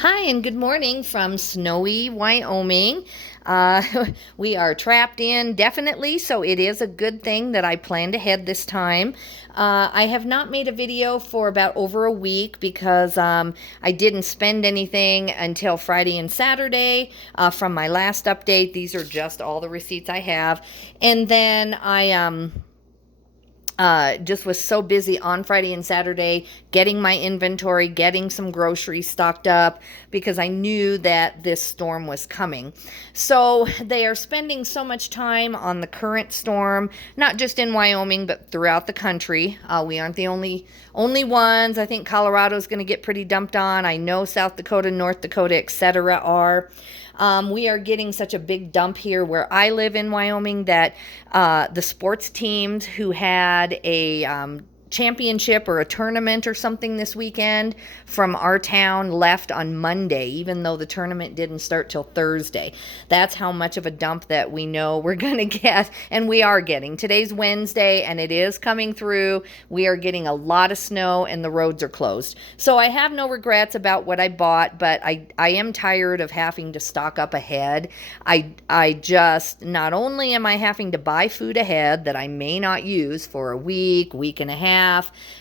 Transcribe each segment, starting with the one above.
Hi, and good morning from snowy Wyoming. Uh, we are trapped in definitely, so it is a good thing that I planned ahead this time. I have not made a video for about over a week because I didn't spend anything until Friday and Saturday from my last update. These are just all the receipts I have. And then I just was so busy on Friday and Saturday getting my inventory, getting some groceries stocked up because I knew that this storm was coming. So they are spending so much time on the current storm, not just in Wyoming, but throughout the country. We aren't the only ones. I think Colorado's going to get pretty dumped on. I know South Dakota, North Dakota, etc. are. We are getting such a big dump here where I live in Wyoming that the sports teams who had a championship or a tournament or something this weekend from our town left on Monday, even though the tournament didn't start till Thursday. That's how much of a dump that we know we're going to get, and we are getting. Today's Wednesday, and it is coming through. We are getting a lot of snow, and the roads are closed. So I have no regrets about what I bought, but I am tired of having to stock up ahead. I just, not only am I having to buy food ahead that I may not use for a week and a half,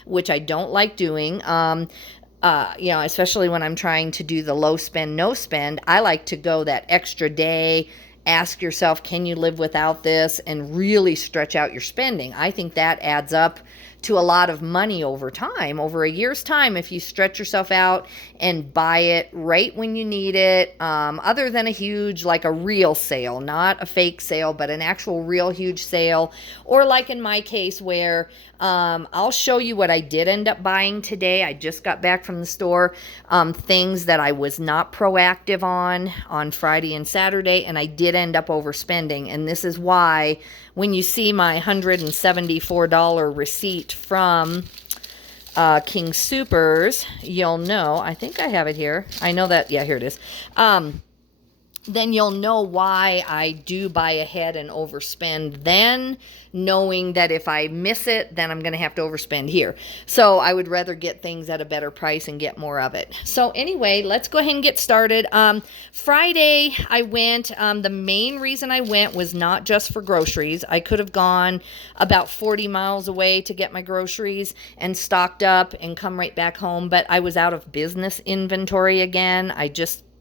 which I don't like doing. Especially when I'm trying to do the low spend, no spend, I like to go that extra day. Ask yourself, can you live without this, and really stretch out your spending. I think that adds up to a lot of money over time, over a year's time, if you stretch yourself out and buy it right when you need it, other than a huge, like a real sale, not a fake sale, but an actual real huge sale, or like in my case where I'll show you what I did end up buying today. I just got back from the store, things that I was not proactive on Friday and Saturday, and I did end up overspending, and this is why when you see my $174 receipt from King Soopers, you'll know, I think I have it here. I know that, yeah, here it is. Then you'll know why I do buy ahead and overspend then, knowing that if I miss it, then I'm going to have to overspend here. So I would rather get things at a better price and get more of it. So anyway, let's go ahead and get started. Friday, I went. The main reason I went was not just for groceries. I could have gone about 40 miles away to get my groceries and stocked up and come right back home, but I was out of business inventory again.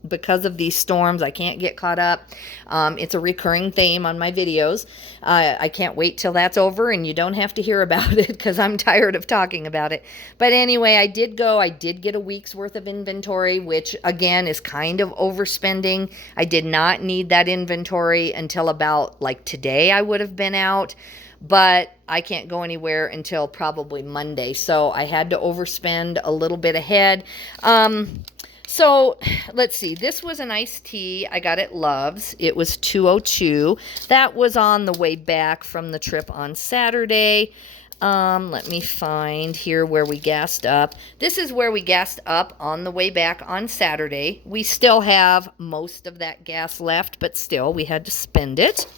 Because of these storms, I can't get caught up. It's a recurring theme on my videos. I can't wait till that's over and you don't have to hear about it because I'm tired of talking about it. But anyway, I did go. I did get a week's worth of inventory, which again is kind of overspending. I did not need that inventory until about like today. I would have been out, but I can't go anywhere until probably Monday. So I had to overspend a little bit ahead. So let's see. This was an iced tea I got at Love's. It was 202. That was on the way back from the trip on Saturday. Let me find here where we gassed up. This is where we gassed up on the way back on Saturday. We still have most of that gas left, but still we had to spend it.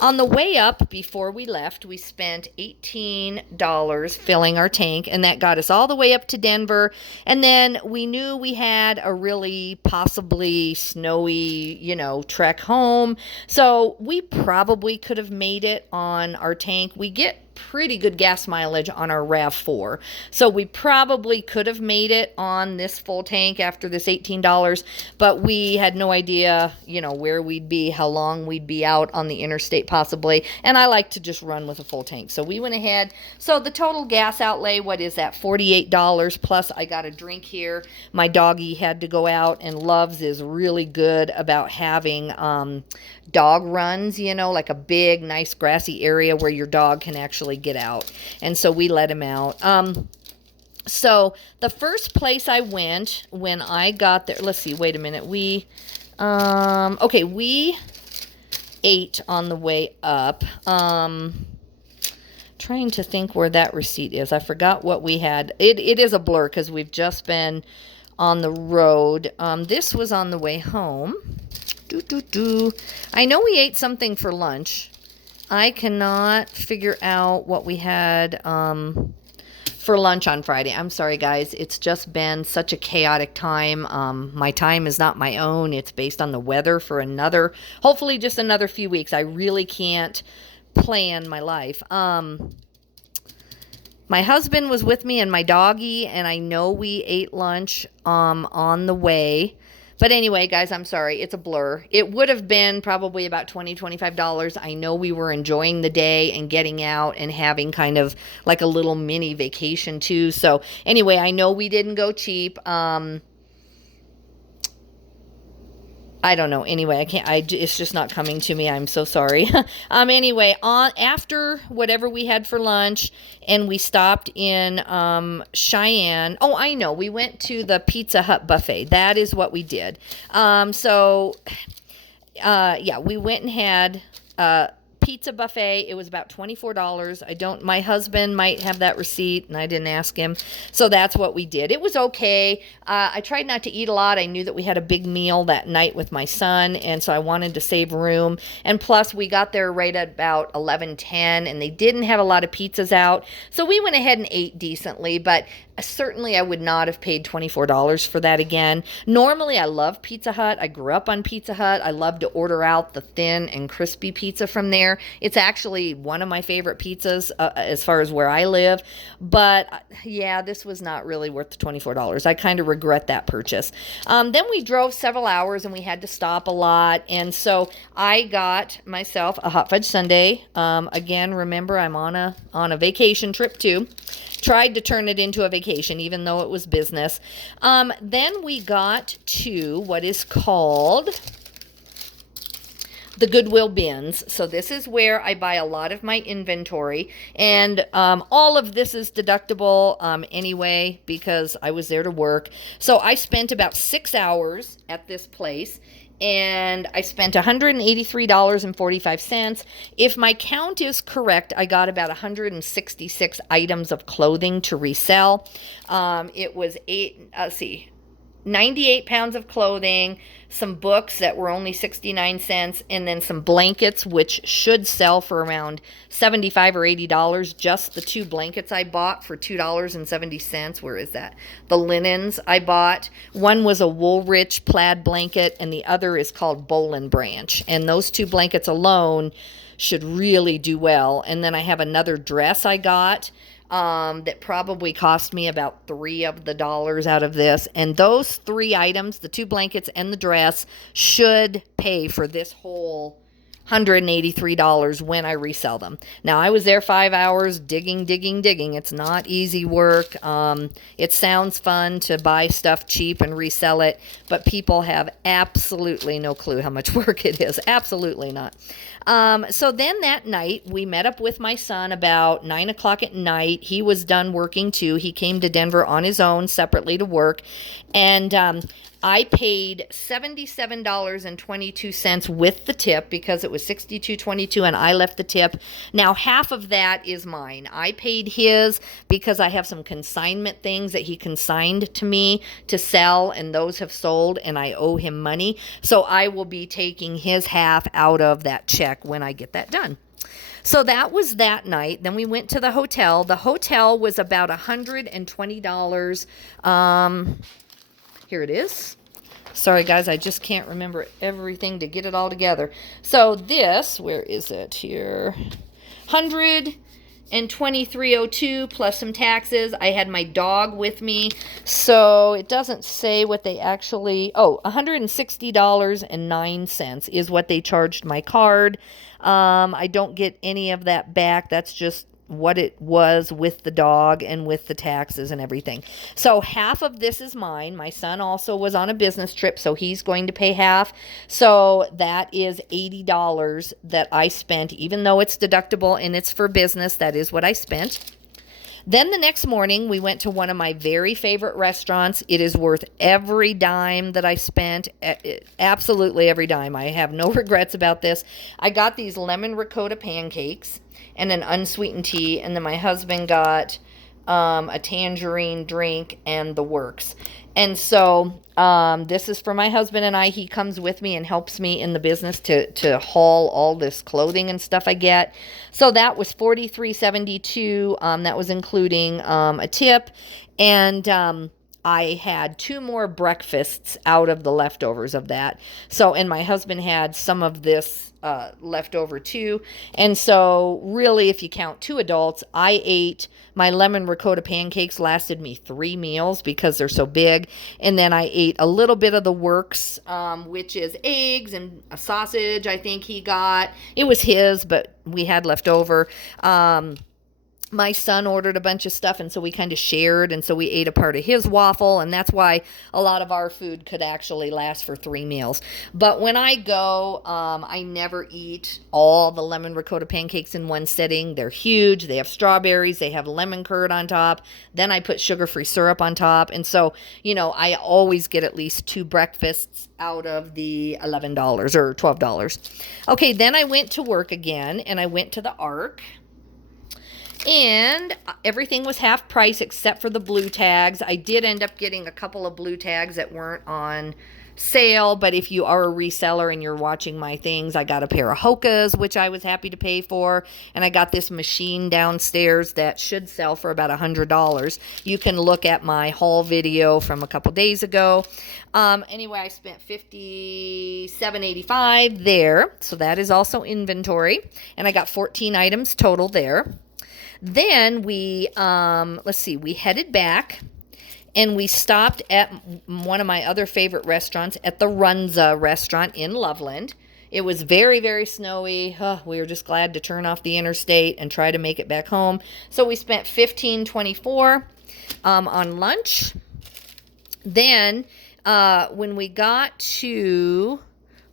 On the way up, before we left, we spent $18 filling our tank, and that got us all the way up to Denver. And then we knew we had a really possibly snowy, trek home. So we probably could have made it on our tank. We get pretty good gas mileage on our RAV4. So we probably could have made it on this full tank after this $18, but we had no idea, where we'd be, how long we'd be out on the interstate possibly. And I like to just run with a full tank. So we went ahead. So the total gas outlay, what is that? $48 plus I got a drink here. My doggy had to go out, and Love's is really good about having dog runs, like a big, nice grassy area where your dog can actually get out. And so we let him out. So the first place I went when I got there, let's see, wait a minute. We ate on the way up. Trying to think where that receipt is. I forgot what we had. It is a blur because we've just been on the road. This was on the way home. I know we ate something for lunch. I cannot figure out what we had for lunch on Friday. I'm sorry, guys. It's just been such a chaotic time. My time is not my own. It's based on the weather for hopefully just another few weeks. I really can't plan my life. My husband was with me and my doggy, and I know we ate lunch on the way. But anyway, guys, I'm sorry. It's a blur. It would have been probably about $20, $25. I know we were enjoying the day and getting out and having kind of like a little mini vacation too. So anyway, I know we didn't go cheap. I don't know. Anyway, it's just not coming to me. I'm so sorry. Anyway, after whatever we had for lunch, and we stopped in Cheyenne. Oh, I know. We went to the Pizza Hut buffet. That is what we did. Yeah, we went and had pizza buffet. It was about $24. My husband might have that receipt, and I didn't ask him. So that's what we did. It was okay. I tried not to eat a lot. I knew that we had a big meal that night with my son, and so I wanted to save room. And plus, we got there right at about 11:10, and they didn't have a lot of pizzas out. So we went ahead and ate decently, but certainly I would not have paid $24 for that again. Normally, I love Pizza Hut. I grew up on Pizza Hut. I love to order out the thin and crispy pizza from there. It's actually one of my favorite pizzas as far as where I live. But yeah, this was not really worth the $24. I kind of regret that purchase. Then we drove several hours and we had to stop a lot. And so I got myself a hot fudge sundae. Again, remember, I'm on a vacation trip too. Tried to turn it into a vacation, even though it was business. Then we got to what is called the Goodwill bins. So this is where I buy a lot of my inventory, and all of this is deductible anyway because I was there to work. So I spent about 6 hours at this place, and I spent $183.45. If my count is correct, I got about 166 items of clothing to resell. It was 98 pounds of clothing, some books that were only 69 cents, and then some blankets, which should sell for around $75 or $80. Just the 2 blankets I bought for $2.70. Where is that? The linens I bought. One was a Woolrich plaid blanket, and the other is called Boll and Branch. And those 2 blankets alone should really do well. And then I have another dress I got that probably cost me about $3 of the dollars out of this. And those 3 items, the 2 blankets and the dress, should pay for this whole $183 when I resell them. Now, I was there 5 hours digging. It's not easy work. It sounds fun to buy stuff cheap and resell it, but people have absolutely no clue how much work it is. Absolutely not. So then that night, we met up with my son about 9 o'clock at night. He was done working too. He came to Denver on his own separately to work. And I paid $77.22 with the tip because it was $62.22 and I left the tip. Now, half of that is mine. I paid his because I have some consignment things that he consigned to me to sell, and those have sold, and I owe him money. So I will be taking his half out of that check when I get that done. So that was that night. Then we went to the hotel. The hotel was about $120. Here it is. Sorry, guys, I just can't remember everything to get it all together. So this, where is it here? $123.02 plus some taxes. I had my dog with me, so it doesn't say what they actually... Oh, $160.09 is what they charged my card. I don't get any of that back. That's just what it was with the dog and with the taxes and everything. So half of this is mine. My son also was on a business trip, so he's going to pay half. So that is $80 that I spent, even though it's deductible and it's for business. That is what I spent. Then the next morning, we went to one of my very favorite restaurants. It is worth every dime that I spent, absolutely every dime. I have no regrets about this. I got these lemon ricotta pancakes and an unsweetened tea, and then my husband got a tangerine drink, and the works. And so this is for my husband and I. He comes with me and helps me in the business to haul all this clothing and stuff I get. So that was $43.72. That was including a tip. And I had two more breakfasts out of the leftovers of that. So, and my husband had some of this left over too. And so, really, if you count two adults, I ate my lemon ricotta pancakes, lasted me 3 meals because they're so big. And then I ate a little bit of the works, which is eggs and a sausage, I think he got. It was his, but we had left over. My son ordered a bunch of stuff, and so we kind of shared, and so we ate a part of his waffle, and that's why a lot of our food could actually last for 3 meals. But when I go, I never eat all the lemon ricotta pancakes in one sitting. They're huge. They have strawberries. They have lemon curd on top. Then I put sugar-free syrup on top, and so, I always get at least 2 breakfasts out of the $11 or $12. Okay, then I went to work again, and I went to the Ark. And everything was half price except for the blue tags. I did end up getting a couple of blue tags that weren't on sale, but if you are a reseller and you're watching my things, I got a pair of Hokas, which I was happy to pay for, and I got this machine downstairs that should sell for about $100. You can look at my haul video from a couple days ago. Anyway, I spent $57.85 there, so that is also inventory, and I got 14 items total there. Then we, we headed back, and we stopped at one of my other favorite restaurants, at the Runza restaurant in Loveland. It was very, very snowy. We were just glad to turn off the interstate and try to make it back home. So we spent $15.24 on lunch. Then when we got to...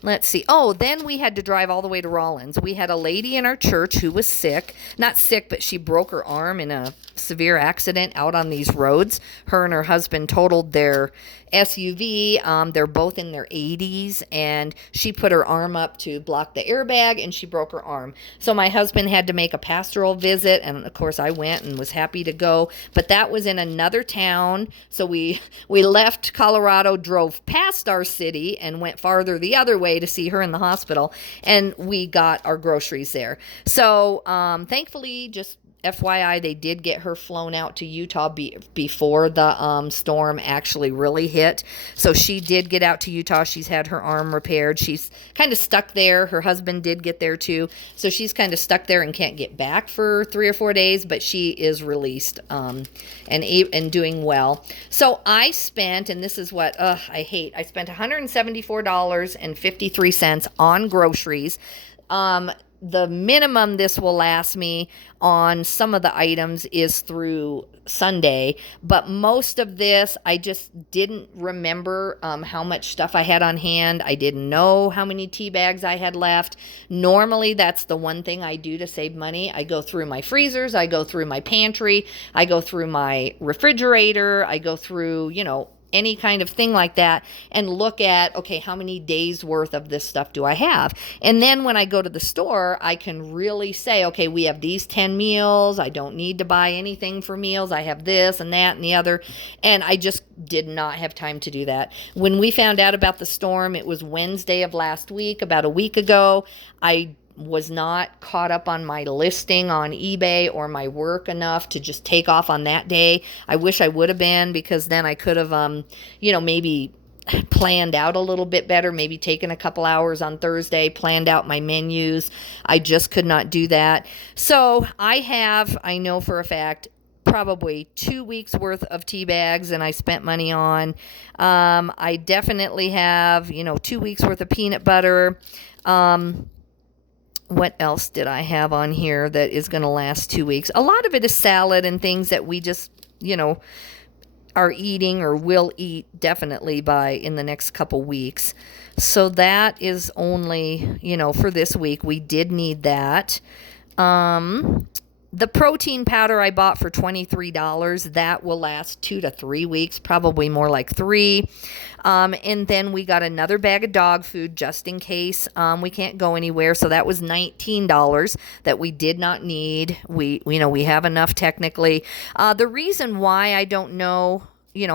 then we had to drive all the way to Rollins. We had a lady in our church who was sick. Not sick, but she broke her arm in a severe accident out on these roads. Her and her husband totaled their SUV. They're both in their 80s, and she put her arm up to block the airbag, and she broke her arm. So my husband had to make a pastoral visit, and of course I went and was happy to go. But that was in another town, so we left Colorado, drove past our city, and went farther the other way to see her in the hospital, and we got our groceries there. So thankfully, just FYI, they did get her flown out to Utah before the storm actually really hit. So she did get out to Utah. She's had her arm repaired. She's kind of stuck there. Her husband did get there too. So she's kind of stuck there and can't get back for 3 or 4 days, but she is released and doing well. So I spent, and this is what I hate, I spent $174.53 on groceries. The minimum this will last me on some of the items is through Sunday, but most of this I just didn't remember how much stuff I had on hand. I didn't know how many tea bags I had left. Normally, that's the one thing I do to save money. I go through my freezers, I go through my pantry, I go through my refrigerator, I go through, any kind of thing like that, and look at, okay, how many days worth of this stuff do I have? And then when I go to the store, I can really say, okay, we have these 10 meals. I don't need to buy anything for meals. I have this and that and the other. And I just did not have time to do that. When we found out about the storm, it was Wednesday of last week, about a week ago. I was not caught up on my listing on eBay or my work enough to just take off on that day. I wish I would have been, because then I could have, maybe planned out a little bit better, maybe taken a couple hours on Thursday, planned out my menus. I just could not do that. So I know for a fact, probably 2 weeks worth of tea bags, and I spent money on. I definitely have, 2 weeks worth of peanut butter. What else did I have on here that is going to last 2 weeks? A lot of it is salad and things that we just, are eating or will eat definitely in the next couple weeks. So that is only, for this week. We did need that. The protein powder I bought for $23, that will last 2 to 3 weeks, probably more like 3. And then we got another bag of dog food just in case we can't go anywhere. So that was $19 that we did not need. We have enough technically. The reason why I don't know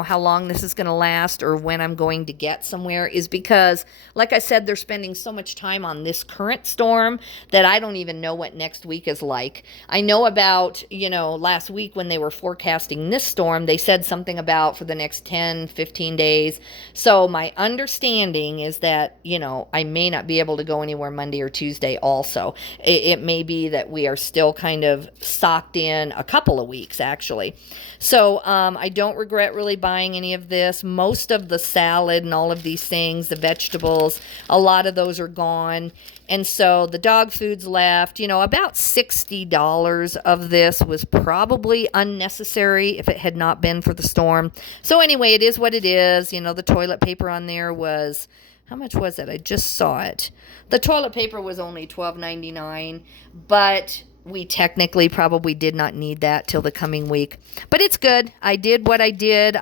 how long this is going to last or when I'm going to get somewhere is because, like I said, they're spending so much time on this current storm that I don't even know what next week is like. I know about, last week when they were forecasting this storm, they said something about for the next 10, 15 days. So my understanding is that, I may not be able to go anywhere Monday or Tuesday also. It may be that we are still kind of socked in a couple of weeks, actually. So I don't regret really buying any of this. Most of the salad and all of these things, the vegetables, a lot of those are gone. And so the dog food's left. About $60 of this was probably unnecessary if it had not been for the storm. So anyway, it is what it is. The toilet paper on there was, how much was it? I just saw it. The toilet paper was only $12.99, but we technically probably did not need that till the coming week. But it's good. I did what I did.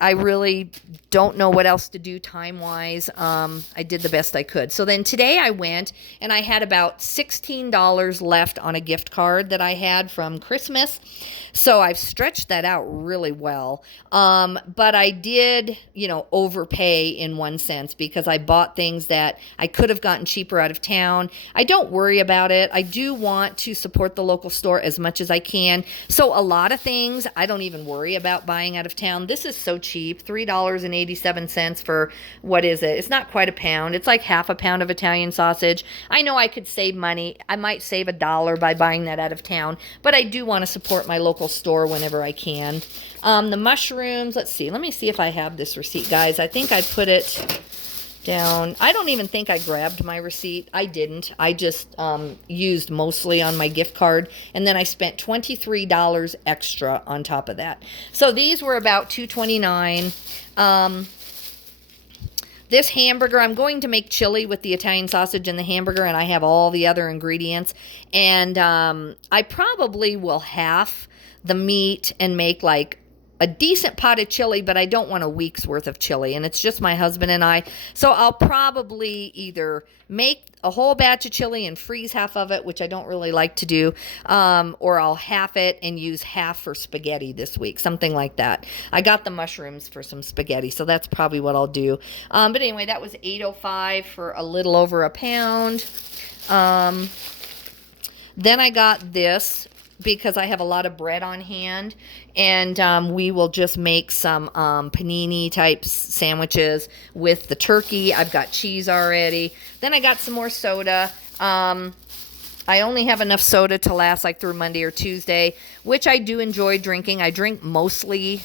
I really don't know what else to do time-wise. I did the best I could. So then today I went and I had about $16 left on a gift card that I had from Christmas. So I've stretched that out really well. But I did, overpay in one sense because I bought things that I could have gotten cheaper out of town. I don't worry about it. I do want to support the local store as much as I can. So a lot of things I don't even worry about buying out of town. This is so cheap, $3.87 for, what is it? It's not quite a pound. It's like half a pound of Italian sausage. I know I could save money. I might save $1 by buying that out of town, but I do want to support my local store whenever I can. The mushrooms, let's see. Let me see if I have this receipt, guys. I think I put it down. I don't even think I grabbed my receipt. I didn't. I just used mostly on my gift card, and then I spent $23 extra on top of that. So these were about $2.29. This hamburger, I'm going to make chili with the Italian sausage and the hamburger, and I have all the other ingredients. And I probably will half the meat and make like a decent pot of chili, but I don't want a week's worth of chili, and it's just my husband and I. So I'll probably either make a whole batch of chili and freeze half of it, which I don't really like to do, or I'll half it and use half for spaghetti this week, something like that. I got the mushrooms for some spaghetti, so that's probably what I'll do. But anyway, that was $8.05 for a little over a pound. Then I got this because I have a lot of bread on hand, and we will just make some panini type sandwiches with the turkey. I've got cheese already. Then I got some more soda. I only have enough soda to last like through Monday or Tuesday, which I do enjoy drinking. I drink mostly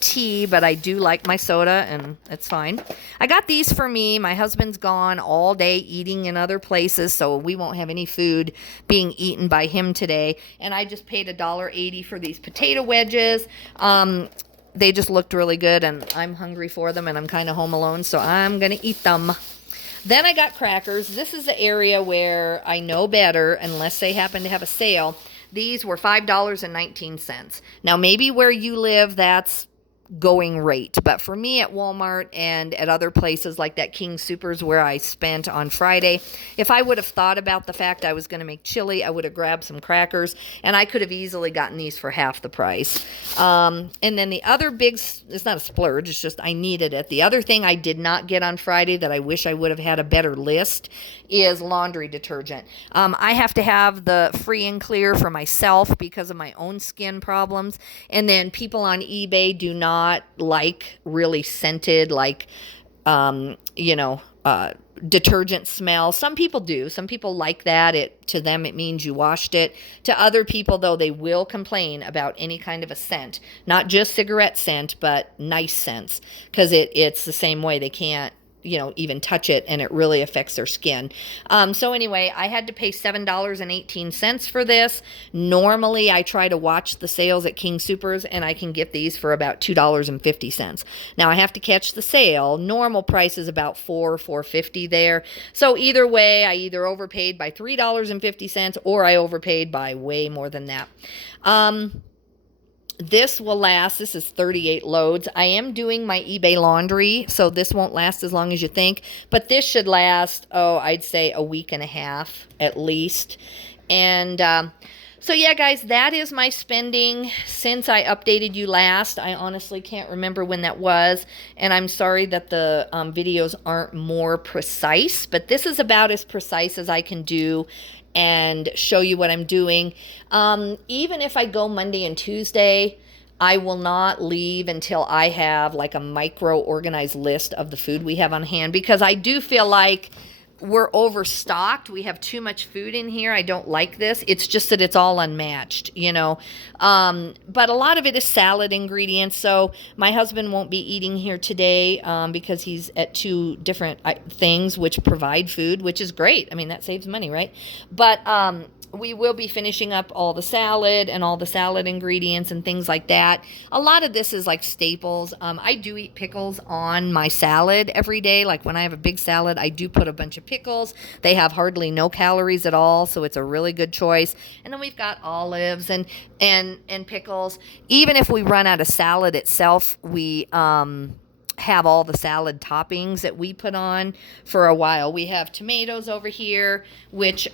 tea, but I do like my soda, and it's fine. I got these for me. My husband's gone all day eating in other places, so we won't have any food being eaten by him today. And I just paid $1.80 for these potato wedges. They just looked really good, and I'm hungry for them, and I'm kind of home alone, so I'm going to eat them. Then I got crackers. This is the area where I know better unless they happen to have a sale. These were $5.19. Now, maybe where you live, that's going rate. But for me at Walmart and at other places like that King Soopers where I spent on Friday, if I would have thought about the fact I was going to make chili, I would have grabbed some crackers, and I could have easily gotten these for half the price. And then the other big, it's not a splurge, it's just I needed it. The other thing I did not get on Friday that I wish I would have had a better list is laundry detergent. I have to have the free and clear for myself because of my own skin problems. And then people on eBay do not like really scented, like, detergent smell. Some people do. Some people like that. To them, it means you washed it. To other people, though, they will complain about any kind of a scent. Not just cigarette scent, but nice scents. Because it's the same way. They can't even touch it, and it really affects their skin. So anyway, I had to pay $7.18 for this. Normally, I try to watch the sales at King Soopers, and I can get these for about $2.50. Now, I have to catch the sale. Normal price is about $4.50 there. So either way, I either overpaid by $3.50 or I overpaid by way more than that. This will last. This is 38 loads. I am doing my eBay laundry, so this won't last as long as you think. But this should last, I'd say a week and a half at least. And so yeah, guys, that is my spending since I updated you last. I honestly can't remember when that was, and I'm sorry that the videos aren't more precise, but this is about as precise as I can do and show you what I'm doing. Even if I go Monday and Tuesday, I will not leave until I have like a micro organized list of the food we have on hand, because I do feel like we're overstocked. We have too much food in here. I don't like this. It's just that it's all unmatched, but a lot of it is salad ingredients. So my husband won't be eating here today because he's at 2 different things which provide food, which is great. I mean, that saves money, right? But we will be finishing up all the salad and all the salad ingredients and things like that. A lot of this is like staples. I do eat pickles on my salad every day. Like when I have a big salad, I do put a bunch of pickles. They have hardly no calories at all, so it's a really good choice. And then we've got olives and pickles. Even if we run out of salad itself, we have all the salad toppings that we put on for a while. We have tomatoes over here, which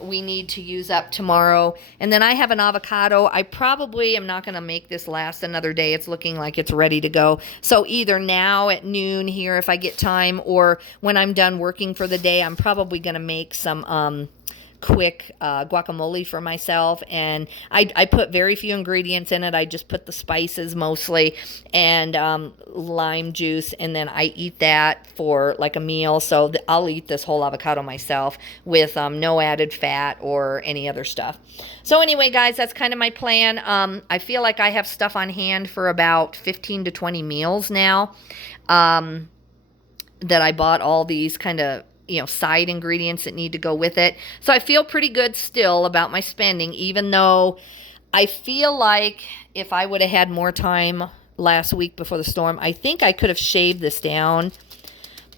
we need to use up tomorrow. And then I have an avocado. I probably am not going to make this last another day. It's looking like it's ready to go. So either now at noon here if I get time, or when I'm done working for the day, I'm probably going to make some quick guacamole for myself, and I put very few ingredients in it. I just put the spices mostly and lime juice, and then I eat that for like a meal. So I'll eat this whole avocado myself with no added fat or any other stuff. So anyway, guys, that's kind of my plan. I feel like I have stuff on hand for about 15 to 20 meals now, that I bought all these kind of side ingredients that need to go with it. So I feel pretty good still about my spending, even though I feel like if I would have had more time last week before the storm, I think I could have shaved this down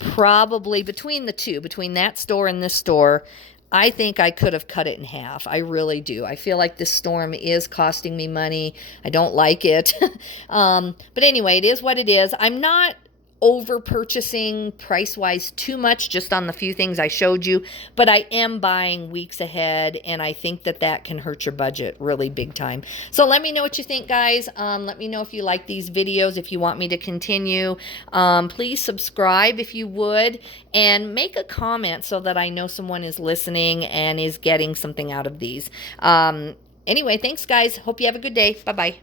probably between the two, between that store and this store. I think I could have cut it in half. I really do. I feel like this storm is costing me money. I don't like it. But anyway, it is what it is. I'm not over purchasing price-wise too much just on the few things I showed you, but I am buying weeks ahead, and I think that can hurt your budget really big time. So let me know what you think, guys. Let me know if you like these videos, if you want me to continue. Please subscribe if you would, and make a comment so that I know someone is listening and is getting something out of these. Anyway, thanks, guys. Hope you have a good day. Bye-bye.